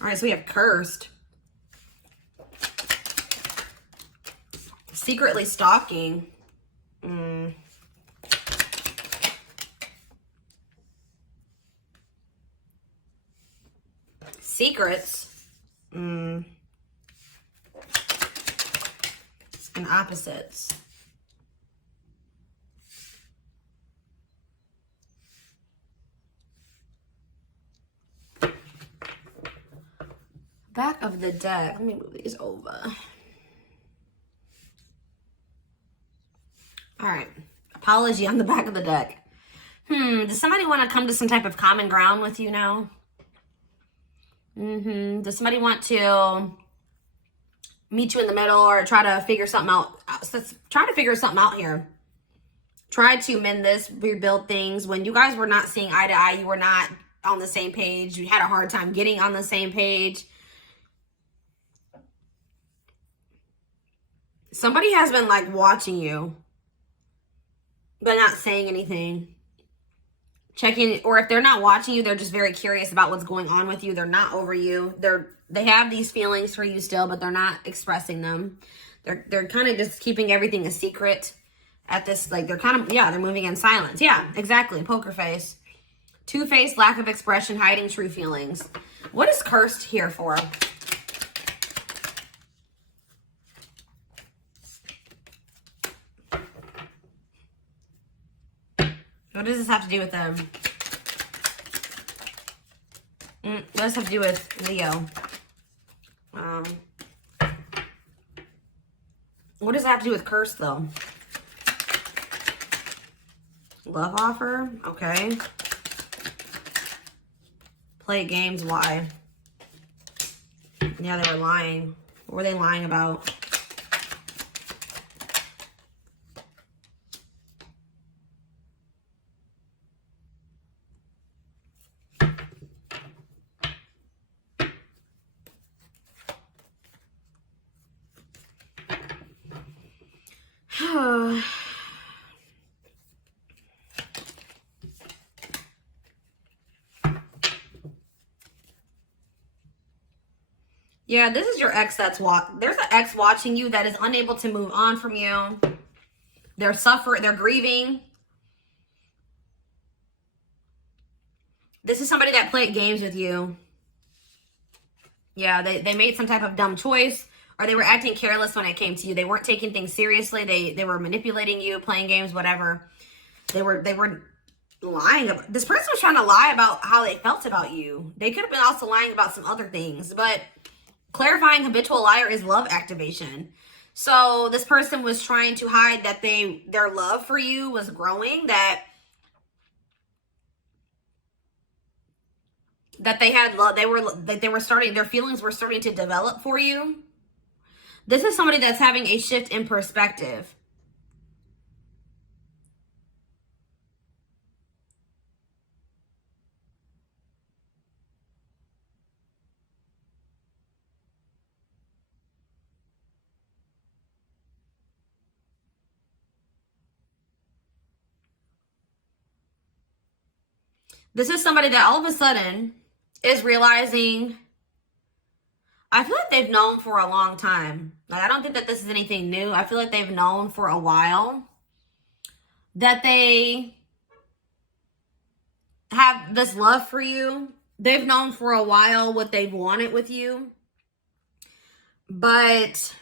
All right, so we have cursed. Secretly stalking. Secrets. And opposites. Back of the deck. Let me move these over. All right. Apology on the back of the deck. Does somebody want to come to some type of common ground with you now? Does somebody want to meet you in the middle or try to figure something out? Try to figure something out here. Try to mend this, rebuild things. When you guys were not seeing eye to eye, you were not on the same page. You had a hard time getting on the same page. Somebody has been like watching you, but not saying anything. Checking, or if they're not watching you, they're just very curious about what's going on with you. They're not over you. They have these feelings for you still, but they're not expressing them. They're kind of just keeping everything a secret at this, like they're kind of, yeah, they're moving in silence. Yeah, exactly. Poker face. Two-faced, lack of expression, hiding true feelings. What is cursed here for? What does this have to do with them? What does this have to do with Leo? What does it have to do with curse, though? Love offer? Okay. Play games, why? Yeah, they were lying. What were they lying about? Yeah, this is your ex that's there's an ex watching you that is unable to move on from you. They're suffering, they're grieving. This is somebody that played games with you. Yeah, they made some type of dumb choice, or they were acting careless when it came to you. They weren't taking things seriously. They were manipulating you, playing games, whatever. They were lying about, this person was trying to lie about how they felt about you. They could have been also lying about some other things, but clarifying habitual liar is love activation. So this person was trying to hide that their love for you was growing, that they had love, their feelings were starting to develop for you. This is somebody that's having a shift in perspective. This is somebody that all of a sudden is realizing, I feel like they've known for a long time. Like, I don't think that this is anything new. I feel like they've known for a while that they have this love for you. They've known for a while what they've wanted with you. But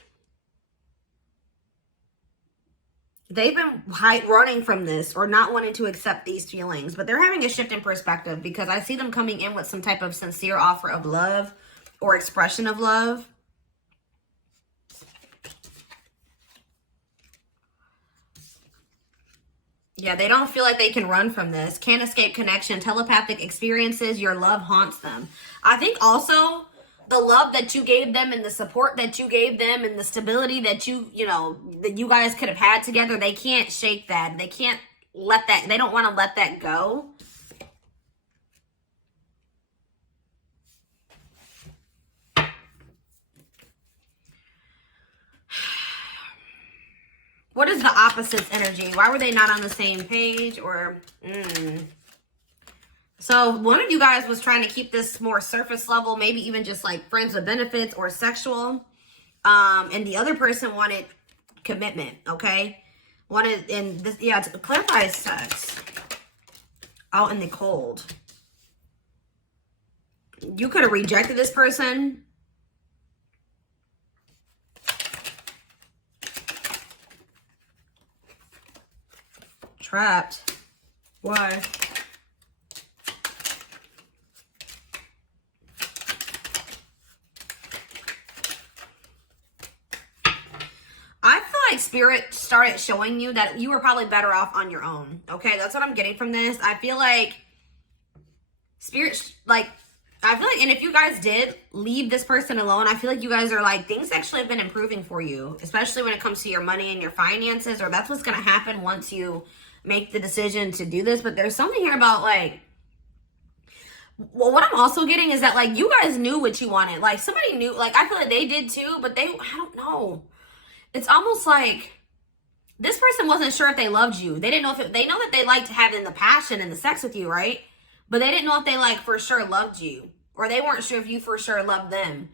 they've been running from this or not wanting to accept these feelings. But they're having a shift in perspective because I see them coming in with some type of sincere offer of love or expression of love. Yeah, they don't feel like they can run from this. Can't escape connection, telepathic experiences. Your love haunts them. I think also the love that you gave them and the support that you gave them and the stability that that you guys could have had together, they can't shake that. They can't let that, they don't want to let that go. What is the opposite's energy? Why were they not on the same page? Or So one of you guys was trying to keep this more surface level, maybe even just like friends with benefits or sexual. And the other person wanted commitment, okay? Wanted, and this, yeah, to clarify sex. Out in the cold. You could have rejected this person. Trapped. Why? I feel like Spirit started showing you that you were probably better off on your own. Okay, that's what I'm getting from this. I feel like Spirit, like, I feel like, and if you guys did leave this person alone, I feel like you guys are like, things actually have been improving for you, especially when it comes to your money and your finances, or that's what's going to happen once you make the decision to do this. But there's something here about like, well, what I'm also getting is that like, you guys knew what you wanted. Like somebody knew, like, I feel like they did too, but I don't know. It's almost like this person wasn't sure if they loved you. They didn't know if they know that they liked having the passion and the sex with you, right? But they didn't know if they like for sure loved you, or they weren't sure if you for sure loved them.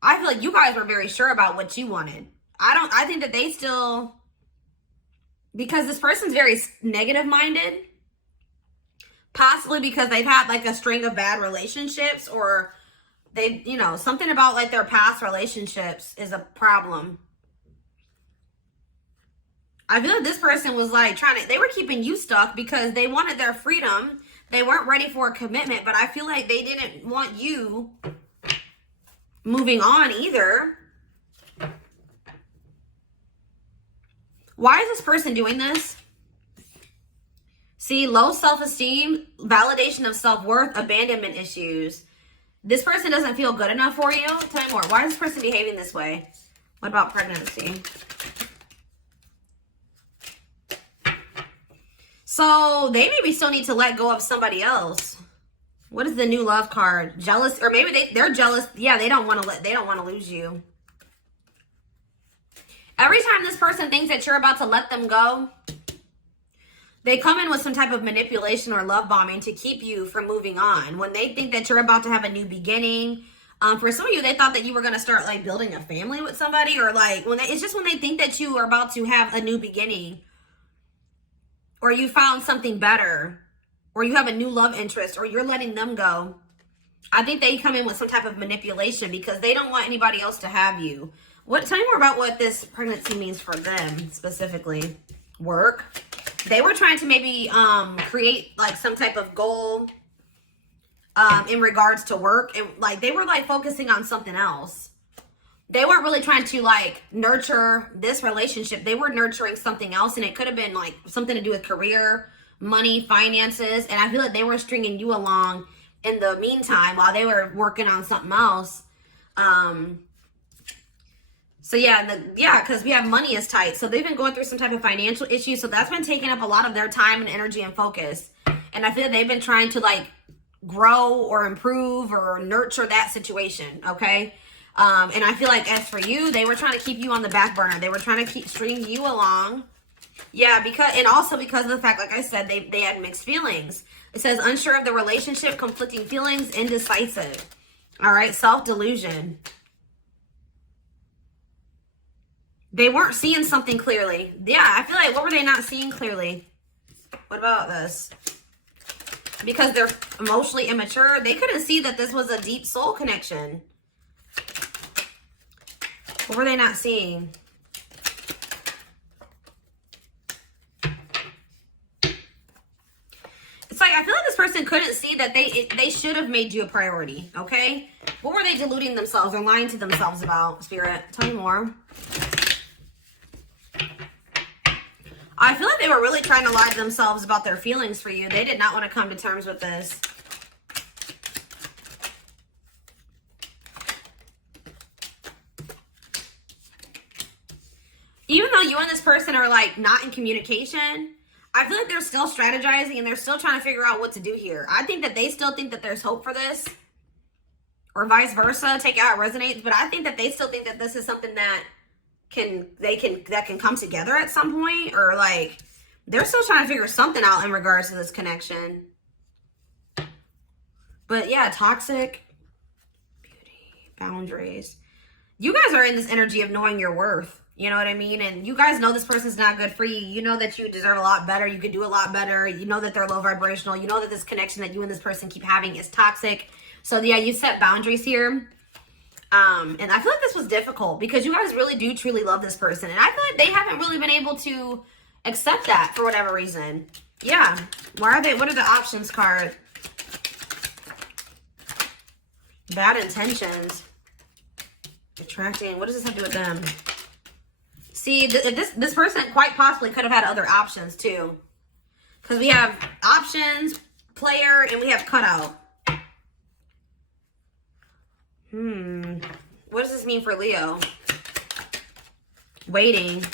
I feel like you guys were very sure about what you wanted. I think that they still, because this person's very negative minded, possibly because they've had like a string of bad relationships, or they, you know, something about like their past relationships is a problem. I feel like this person was like they were keeping you stuck because they wanted their freedom. They weren't ready for a commitment, but I feel like they didn't want you moving on either. Why is this person doing this? See, low self-esteem, validation of self-worth, abandonment issues. This person doesn't feel good enough for you. Tell me more. Why is this person behaving this way? What about pregnancy? So they maybe still need to let go of somebody else. What is the new love card? Jealous, or maybe they're jealous. Yeah, they don't want to lose you. Every time this person thinks that you're about to let them go, they come in with some type of manipulation or love bombing to keep you from moving on. When they think that you're about to have a new beginning, for some of you, they thought that you were going to start like building a family with somebody, or like it's just when they think that you are about to have a new beginning, or you found something better, or you have a new love interest, or you're letting them go. I think they come in with some type of manipulation because they don't want anybody else to have you. Tell me more about what this pregnancy means for them specifically. Work. They were trying to maybe create like some type of goal in regards to work. And like they were like focusing on something else. They weren't really trying to like nurture this relationship. They were nurturing something else, and it could have been like something to do with career, money, finances. And I feel like they were stringing you along in the meantime while they were working on something else. So yeah, because we have money is tight. So they've been going through some type of financial issue. So that's been taking up a lot of their time and energy and focus. And I feel like they've been trying to like grow or improve or nurture that situation. Okay. And I feel like as for you, they were trying to keep you on the back burner. They were trying to keep stringing you along. Yeah, and also because of the fact, like I said, they had mixed feelings. It says unsure of the relationship, conflicting feelings, indecisive. All right, self-delusion. They weren't seeing something clearly. Yeah, I feel like, what were they not seeing clearly? What about this? Because they're emotionally immature, they couldn't see that this was a deep soul connection. What were they not seeing? It's like, I feel like this person couldn't see that they should have made you a priority, okay? What were they deluding themselves or lying to themselves about, Spirit? Tell me more. I feel like they were really trying to lie to themselves about their feelings for you. They did not want to come to terms with this. Even though you and this person are like not in communication, I feel like they're still strategizing and they're still trying to figure out what to do here. I think that they still think that there's hope for this, or vice versa. Take it how it resonates, but I think that they still think that this is something that can come together at some point, or like they're still trying to figure something out in regards to this connection. But yeah, toxic, beauty, boundaries. You guys are in this energy of knowing your worth. You know what I mean? And you guys know this person's not good for you. You know that you deserve a lot better. You can do a lot better. You know that they're low vibrational. You know that this connection that you and this person keep having is toxic. So yeah, you set boundaries here. And I feel like this was difficult because you guys really do truly love this person. And I feel like they haven't really been able to accept that for whatever reason. Yeah. Why are they? What are the options card? Bad intentions. Attracting. What does this have to do with them? See, this person quite possibly could have had other options too. Because we have options, player, and we have cutout. What does this mean for Leo? Waiting.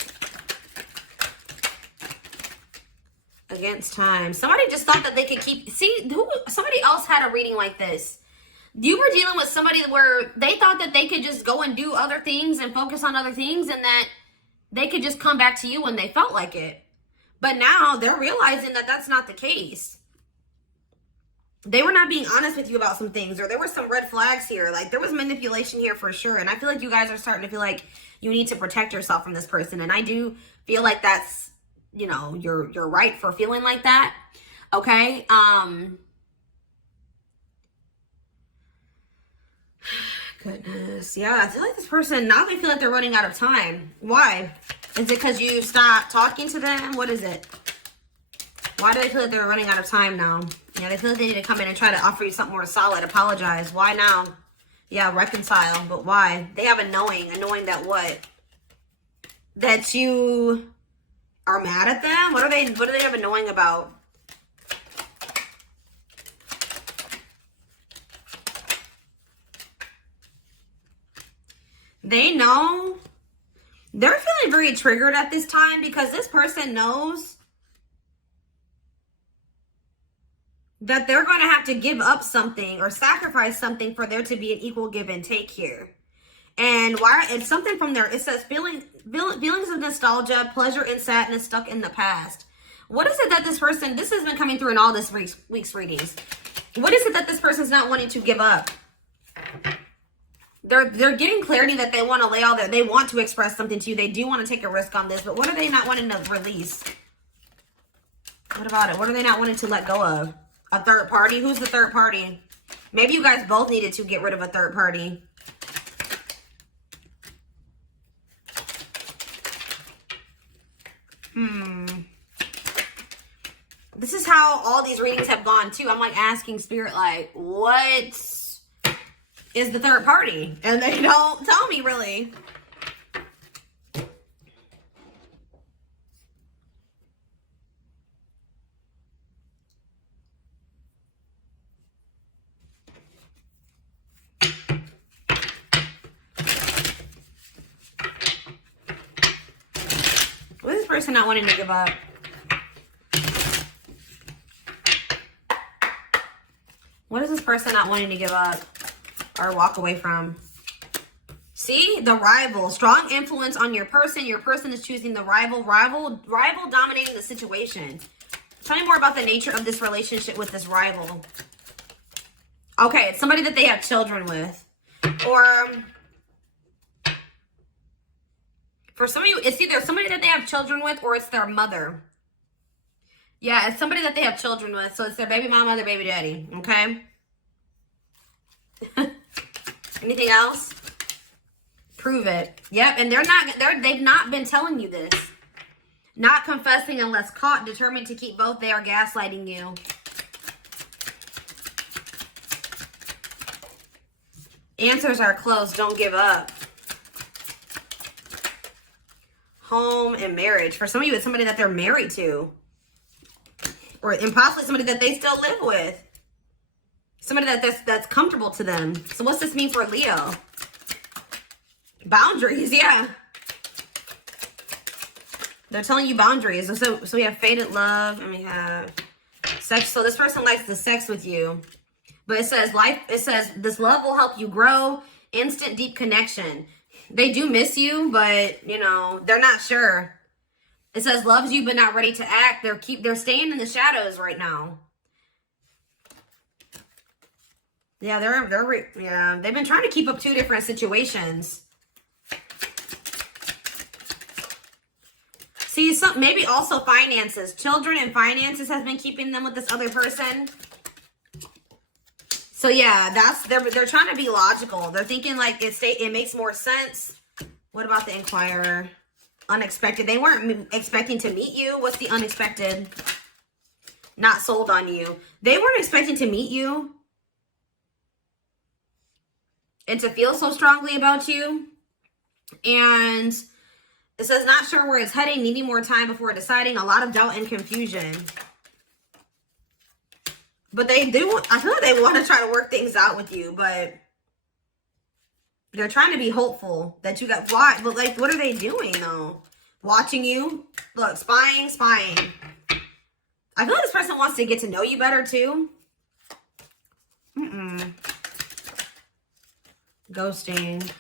Against time. Somebody just thought that they could keep... See, somebody else had a reading like this. You were dealing with somebody where they thought that they could just go and do other things and focus on other things and that they could just come back to you when they felt like it. But now they're realizing that that's not the case. They were not being honest with you about some things, or there were some red flags here. Like, there was manipulation here for sure. And I feel like you guys are starting to feel like you need to protect yourself from this person. And I do feel like that's, you know, you're right for feeling like that. Okay. Goodness. Yeah, I feel like this person, now they feel like they're running out of time. Why? Is it because you stopped talking to them? What is it? Why do they feel like they're running out of time now? Yeah, they feel like they need to come in and try to offer you something more solid. Apologize. Why now? Yeah, reconcile. But why? They have a knowing that what? That you are mad at them? What do they have a knowing about? They know. They're feeling very triggered at this time because this person knows that they're going to have to give up something or sacrifice something for there to be an equal give and take here. And why? It's something from there. It says feelings of nostalgia, pleasure, and sadness stuck in the past. What is it that this person, this has been coming through in all this week's readings. What is it that this person's not wanting to give up? They're getting clarity that they want to lay all their, they want to express something to you. They do want to take a risk on this, but what are they not wanting to release? What about it? What are they not wanting to let go of? A third party? Who's the third party? Maybe you guys both needed to get rid of a third party. This is how all these readings have gone too. I'm like asking Spirit, like, what is the third party? And they don't tell me really. What is this person not wanting to give up? What is this person not wanting to give up or walk away from? See, the rival, strong influence on your person. Your person is choosing the rival dominating the situation. Tell me more about the nature of this relationship with this rival. Okay, it's somebody that they have children with. Or for some of you, it's either somebody that they have children with or it's their mother. Yeah, it's somebody that they have children with. So it's their baby mama, their baby daddy. Okay? Anything else? Prove it. Yep, and they've not been telling you this. Not confessing unless caught, determined to keep both. They are gaslighting you. Answers are closed. Don't give up. Home and marriage. For some of you, it's somebody that they're married to. And possibly somebody that they still live with. Somebody that's comfortable to them. So what's this mean for Leo? Boundaries, yeah. They're telling you boundaries. So we have faded love and we have sex. So this person likes the sex with you. But it says this love will help you grow. Instant deep connection. They do miss you, but you know, they're not sure. It says loves you but not ready to act. They're staying in the shadows right now. Yeah, they've been trying to keep up 2 different situations. See, maybe also finances. Children and finances has been keeping them with this other person. So yeah, they're trying to be logical. They're thinking like it makes more sense. What about the Inquirer? Unexpected. They weren't expecting to meet you. What's the unexpected? Not sold on you. They weren't expecting to meet you and to feel so strongly about you. And it says not sure where it's heading, needing more time before deciding. A lot of doubt and confusion. But I feel like they want to try to work things out with you, but they're trying to be hopeful that you got, why? But like, what are they doing though? Watching you? Look, spying. I feel like this person wants to get to know you better too. Ghosting.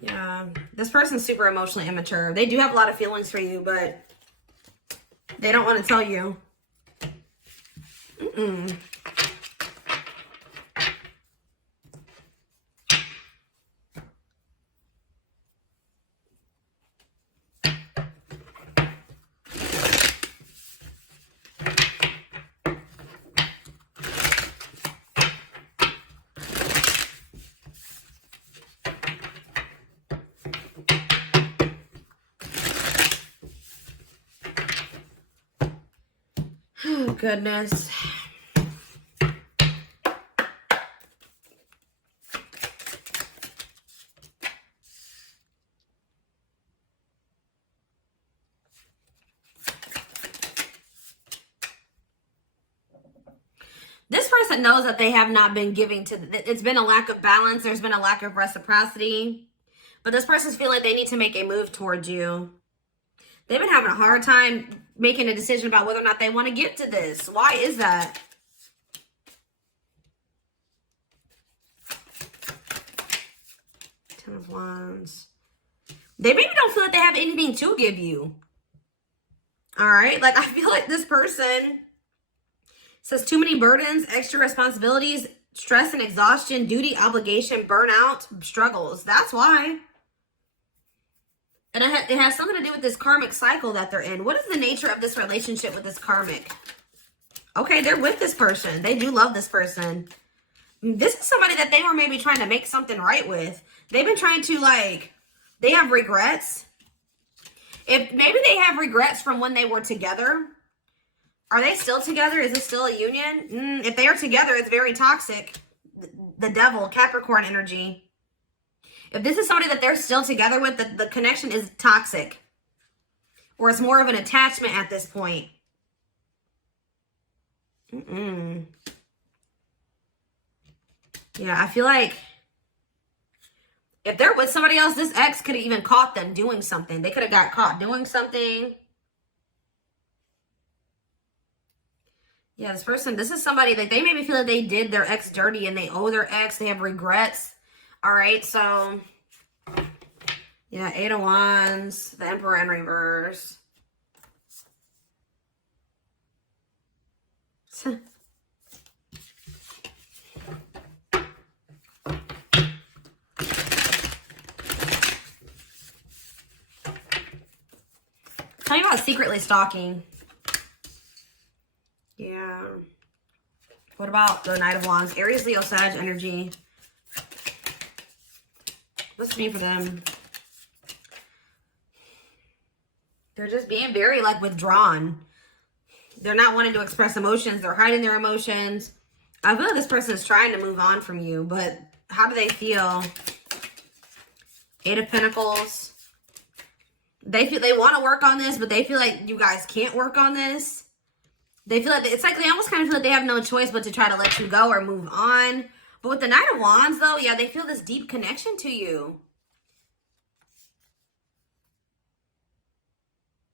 Yeah, this person's super emotionally immature. They do have a lot of feelings for you, but they don't want to tell you. Oh, goodness. This person knows that they have not been giving to, it's been a lack of balance. There's been a lack of reciprocity. But this person's feeling like they need to make a move towards you. They've been having a hard time making a decision about whether or not they want to get to this. Why is that? Ten of Wands. They maybe don't feel like they have anything to give you. All right? Like, I feel like this person says too many burdens, extra responsibilities, stress and exhaustion, duty, obligation, burnout, struggles. That's why. And it has something to do with this karmic cycle that they're in. What is the nature of this relationship with this karmic? Okay, they're with this person. They do love this person. This is somebody that they were maybe trying to make something right with. They've been trying to, like, they have regrets. If maybe they have regrets from when they were together. Are they still together? Is this still a union? If they are together, it's very toxic. The devil, Capricorn energy. If this is somebody that they're still together with, the connection is toxic. Or it's more of an attachment at this point. Yeah, I feel like if they're with somebody else, this ex could have even caught them doing something. They could have got caught doing something. Yeah, this is somebody, like, they maybe feel like they did their ex dirty and they owe their ex. They have regrets. All right, so, yeah, 8 of Wands, the Emperor in reverse. Tell me about secretly stalking. Yeah. What about the Knight of Wands? Aries, Leo, Sag energy. What's it mean for them? They're just being very, like, withdrawn. They're not wanting to express emotions. They're hiding their emotions. I feel like this person is trying to move on from you, but how do they feel? 8 of Pentacles. They feel they want to work on this, but they feel like you guys can't work on this. They feel like, it's like they almost kind of feel like they have no choice but to try to let you go or move on. But with the Knight of Wands, though, yeah, they feel this deep connection to you.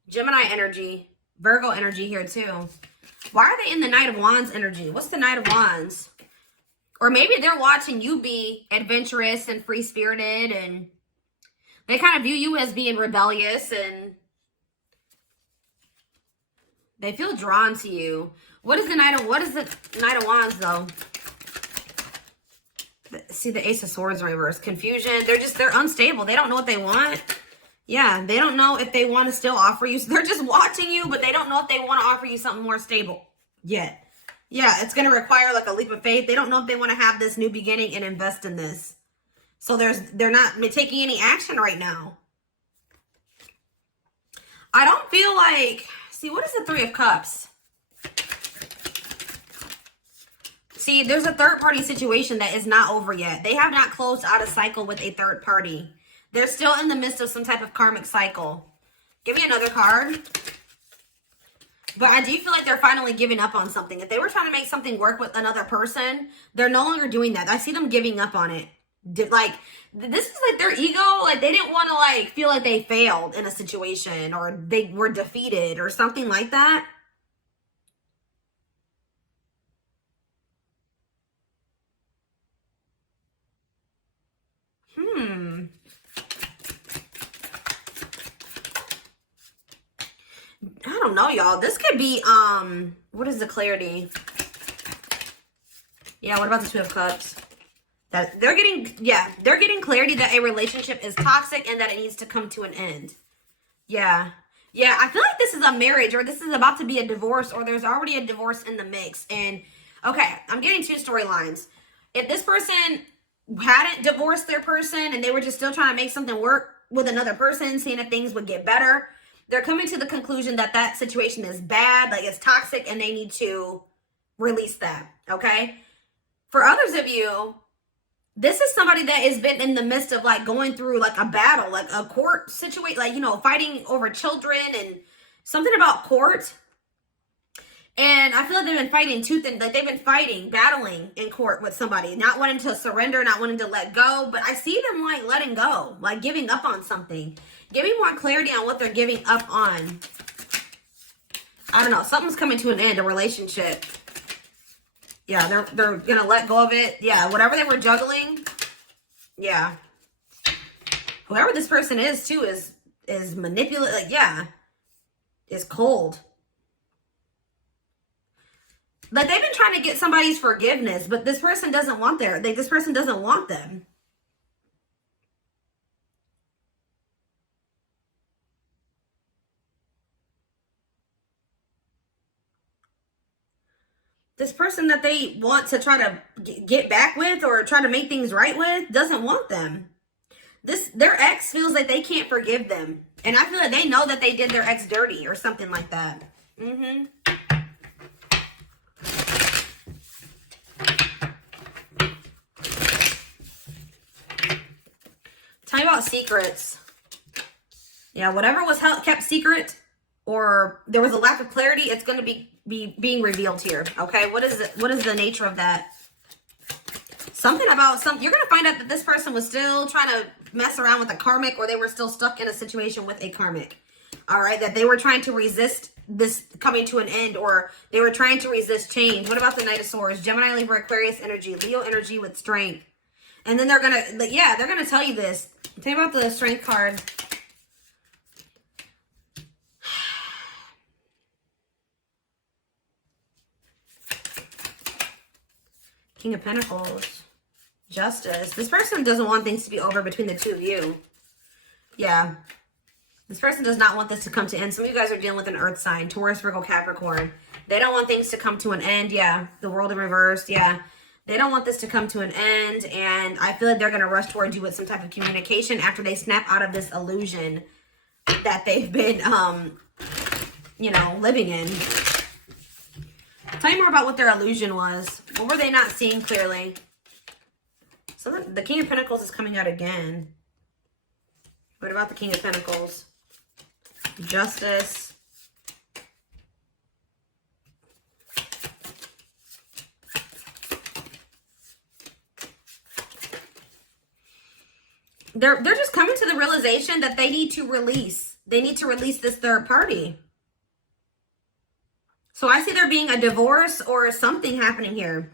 Gemini energy. Virgo energy here, too. Why are they in the Knight of Wands energy? What's the Knight of Wands? Or maybe they're watching you be adventurous and free-spirited, and they kind of view you as being rebellious, and they feel drawn to you. What is the Knight of Wands, though? See the Ace of Swords in reverse. Confusion. They're unstable. They don't know what they want. Yeah, they don't know if they want to still offer you. They're just watching you, but they don't know if they want to offer you something more stable yet. Yeah, it's going to require like a leap of faith. They don't know if they want to have this new beginning and invest in this. So they're not taking any action right now. I don't feel like, see, what is the Three of Cups? See, there's a third party situation that is not over yet. They have not closed out a cycle with a third party. They're still in the midst of some type of karmic cycle. Give me another card. But I do feel like they're finally giving up on something. If they were trying to make something work with another person, they're no longer doing that. I see them giving up on it. Like, this is like their ego. Like, they didn't want to, like, feel like they failed in a situation or they were defeated or something like that. I don't know, y'all. This could be, what is the clarity? Yeah, what about the Two of Cups? That they're getting clarity that a relationship is toxic and that it needs to come to an end. Yeah. Yeah, I feel like this is a marriage or this is about to be a divorce or there's already a divorce in the mix. And, okay, I'm getting two storylines. If this person hadn't divorced their person and they were just still trying to make something work with another person, seeing if things would get better, they're coming to the conclusion that that situation is bad, like it's toxic, and they need to release that, okay? For others of you, this is somebody that has been in the midst of like going through like a battle, like a court situation, like, you know, fighting over children and something about court. And I feel like they've been fighting tooth and like they've been fighting, battling in court with somebody, not wanting to surrender, not wanting to let go. But I see them like letting go, like giving up on something. Give me more clarity on what they're giving up on. I don't know. Something's coming to an end, a relationship. Yeah, they're going to let go of it. Yeah, whatever they were juggling. Yeah. Whoever this person is, too, is manipulative. Like, yeah, is cold. Like, they've been trying to get somebody's forgiveness, but this person doesn't want this person doesn't want them. This person that they want to try to get back with or try to make things right with doesn't want them. Their ex feels like they can't forgive them. And I feel like they know that they did their ex dirty or something like that. Tell me about secrets. Yeah, whatever was kept secret or there was a lack of clarity, it's going to be being revealed here. Okay, what is it? What is the nature of that? Something about you're going to find out that this person was still trying to mess around with a karmic or they were still stuck in a situation with a karmic. All right, that they were trying to resist this coming to an end or they were trying to resist change. What about the Knight of Swords? Gemini, Libra, Aquarius energy, Leo energy with strength. And then they're going to, yeah, they're going to tell you this. Tell me about the Strength card. King of Pentacles. Justice. This person doesn't want things to be over between the two of you. Yeah. This person does not want this to come to end. Some of you guys are dealing with an earth sign. Taurus, Virgo, Capricorn. They don't want things to come to an end. Yeah. The world in reverse. Yeah. They don't want this to come to an end. And I feel like they're going to rush towards you with some type of communication after they snap out of this illusion that they've been, you know, living in. Tell me more about what their illusion was. What were they not seeing clearly? So the King of Pentacles is coming out again. What about the King of Pentacles? Justice. They're just coming to the realization that they need to release. They need to release this third party. So I see there being a divorce or something happening here.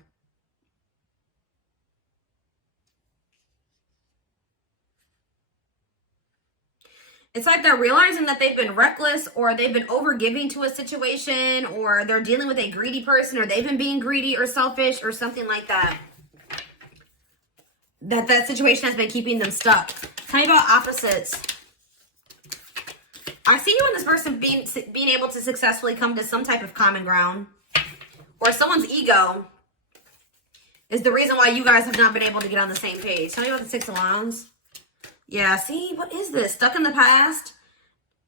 It's like they're realizing that they've been reckless, or they've been overgiving to a situation, or they're dealing with a greedy person, or they've been being greedy or selfish or something like that. That situation has been keeping them stuck. Tell me about opposites. I see you and this person being able to successfully come to some type of common ground. Or someone's ego is the reason why you guys have not been able to get on the same page. Tell me about the Six of Wands. Yeah, see, what is this? Stuck in the past,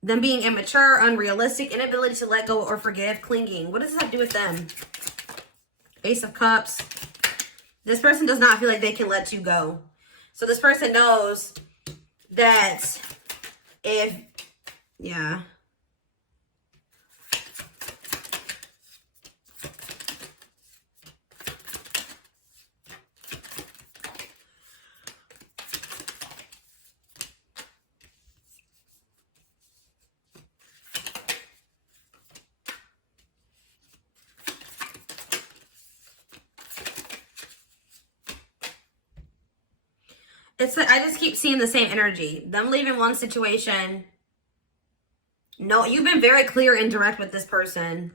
them being immature, unrealistic, inability to let go or forgive, clinging. What does this have to do with them? Ace of Cups. This person does not feel like they can let you go. So this person knows that if, yeah. It's like, I just keep seeing the same energy. Them leaving one situation. No, you've been very clear and direct with this person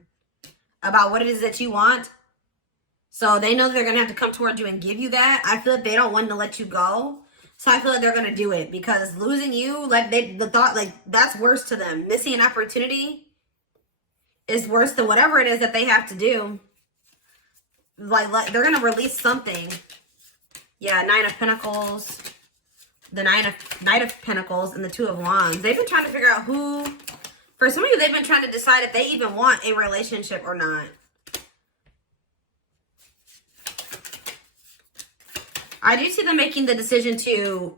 about what it is that you want. So they know that they're going to have to come toward you and give you that. I feel like they don't want to let you go. So I feel like they're going to do it, because losing you, like the thought, like that's worse to them. Missing an opportunity is worse than whatever it is that they have to do. Like they're going to release something. Yeah, Nine of Pentacles, the Knight of Pentacles, and the Two of Wands. They've been trying to figure out who, for some of you, they've been trying to decide if they even want a relationship or not. I do see them making the decision to,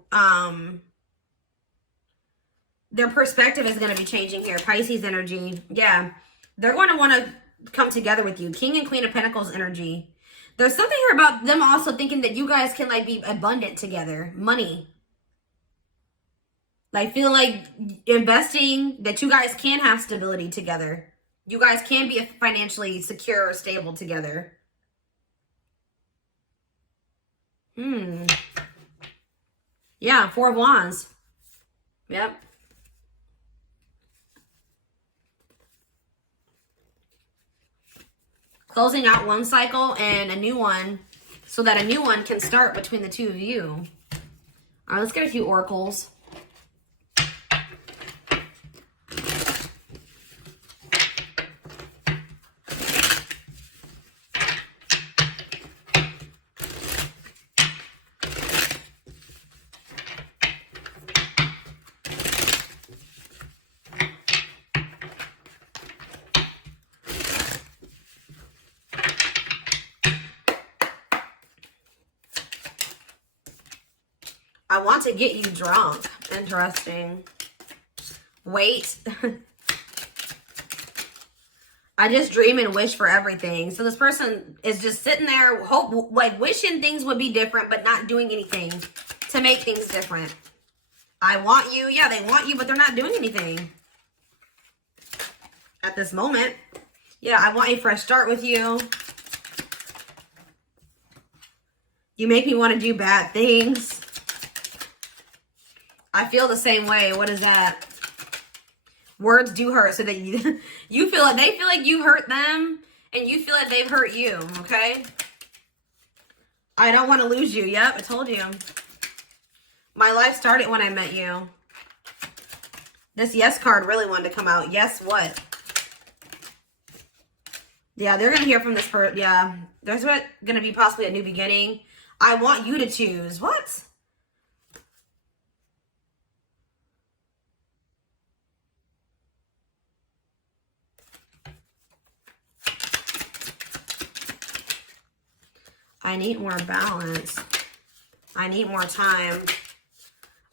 their perspective is going to be changing here. Pisces energy. Yeah, they're going to want to come together with you. King and Queen of Pentacles energy. There's something here about them also thinking that you guys can like be abundant together. Money. Like feeling like investing, that you guys can have stability together. You guys can be financially secure or stable together. Yeah, Four of Wands. Yep. Closing out one cycle and a new one, so that a new one can start between the two of you. All right, let's get a few oracles. I want to get you drunk. Interesting. Wait. I just dream and wish for everything. So this person is just sitting there, like wishing things would be different, but not doing anything to make things different. I want you. Yeah, they want you, but they're not doing anything at this moment. Yeah, I want a fresh start with you. You make me want to do bad things. I feel the same way. What is that? Words do hurt, so that you feel like they feel like you hurt them, and you feel like they've hurt you, okay? I don't want to lose you. Yep, I told you. My life started when I met you. This yes card really wanted to come out. Yes, what? Yeah, they're going to hear from this person. Yeah, there's going to be possibly a new beginning. I want you to choose. What? I need more balance. I need more time.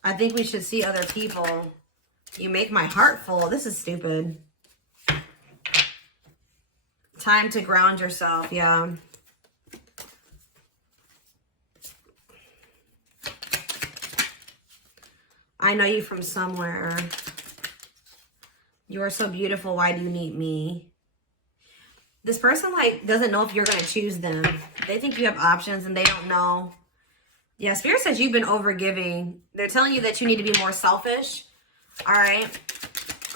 I think we should see other people. You make my heart full. This is stupid. Time to ground yourself. Yeah. I know you from somewhere. You are so beautiful. Why do you need me? This person like doesn't know if you're going to choose them. They think you have options and they don't know. Yeah, Spirit says you've been overgiving. They're telling you that you need to be more selfish. All right.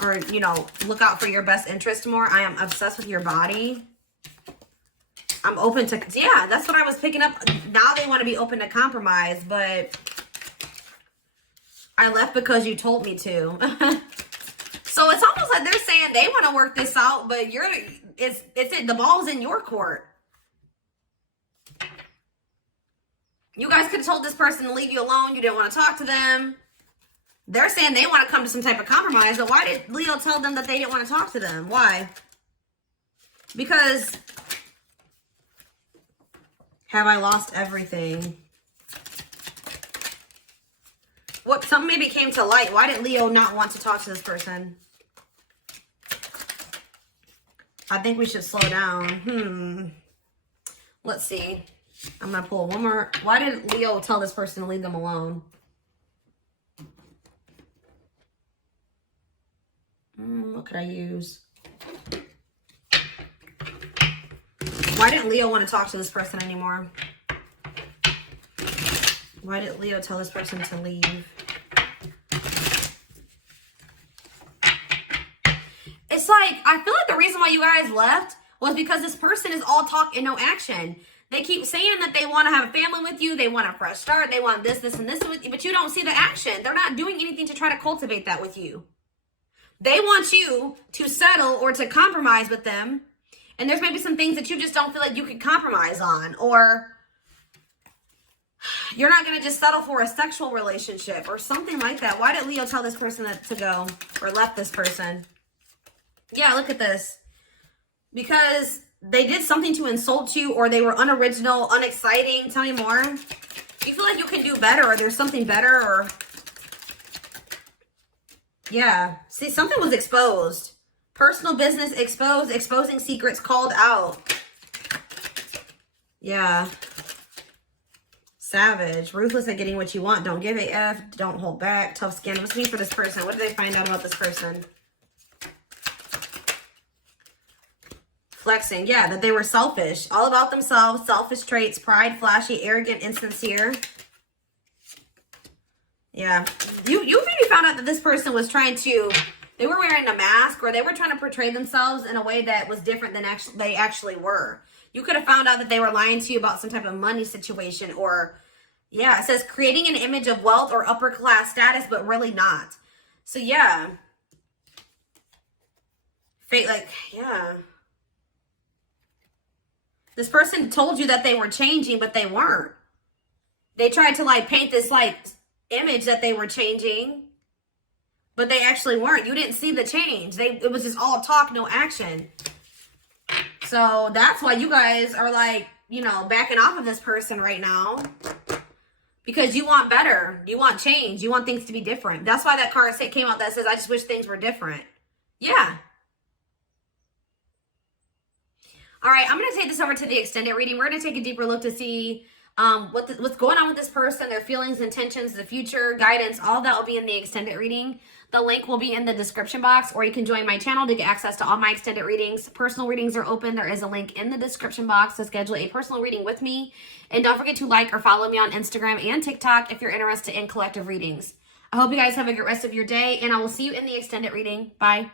Or, you know, look out for your best interest more. I am obsessed with your body. I'm open to, yeah, that's what I was picking up. Now they want to be open to compromise, but I left because you told me to. So it's almost like they're saying they want to work this out, but the ball's in your court. You guys could have told this person to leave you alone. You didn't want to talk to them. They're saying they want to come to some type of compromise, but why did Leo tell them that they didn't want to talk to them? Why? Because have I lost everything? What? Something maybe came to light. Why did Leo not want to talk to this person? I think we should slow down. Let's see. I'm going to pull one more. Why did Leo tell this person to leave them alone? What could I use? Why didn't Leo want to talk to this person anymore? Why did Leo tell this person to leave? It's like, I feel like the reason why you guys left was because this person is all talk and no action. They keep saying that they want to have a family with you. They want a fresh start. They want this, this, and this with you. But you don't see the action. They're not doing anything to try to cultivate that with you. They want you to settle or to compromise with them. And there's maybe some things that you just don't feel like you can compromise on. Or you're not going to just settle for a sexual relationship or something like that. Why did Leo tell this person to go or left this person? Yeah, look at this. Because they did something to insult you, or they were unoriginal, unexciting. Tell me more. You feel like you can do better, or there's something better, or... Yeah. See, something was exposed. Personal business exposed. Exposing secrets called out. Yeah. Savage. Ruthless at getting what you want. Don't give a F. Don't hold back. Tough skin. What's me for this person? What did they find out about this person? Flexing. Yeah, that they were selfish. All about themselves. Selfish traits. Pride. Flashy. Arrogant. Insincere. Yeah. You maybe found out that this person was trying to... They were wearing a mask, or they were trying to portray themselves in a way that was different than they actually were. You could have found out that they were lying to you about some type of money situation, or... Yeah, it says creating an image of wealth or upper class status, but really not. So, yeah. Fake, like, yeah. This person told you that they were changing, but they weren't. They tried to, like, paint this, like, image that they were changing, but they actually weren't. You didn't see the change. It was just all talk, no action. So that's why you guys are, like, you know, backing off of this person right now. Because you want better. You want change. You want things to be different. That's why that card came out that says, I just wish things were different. Yeah. All right, I'm going to take this over to the extended reading. We're going to take a deeper look to see what's going on with this person, their feelings, intentions, the future, guidance. All that will be in the extended reading. The link will be in the description box, or you can join my channel to get access to all my extended readings. Personal readings are open. There is a link in the description box to schedule a personal reading with me. And don't forget to like or follow me on Instagram and TikTok if you're interested in collective readings. I hope you guys have a good rest of your day, and I will see you in the extended reading. Bye.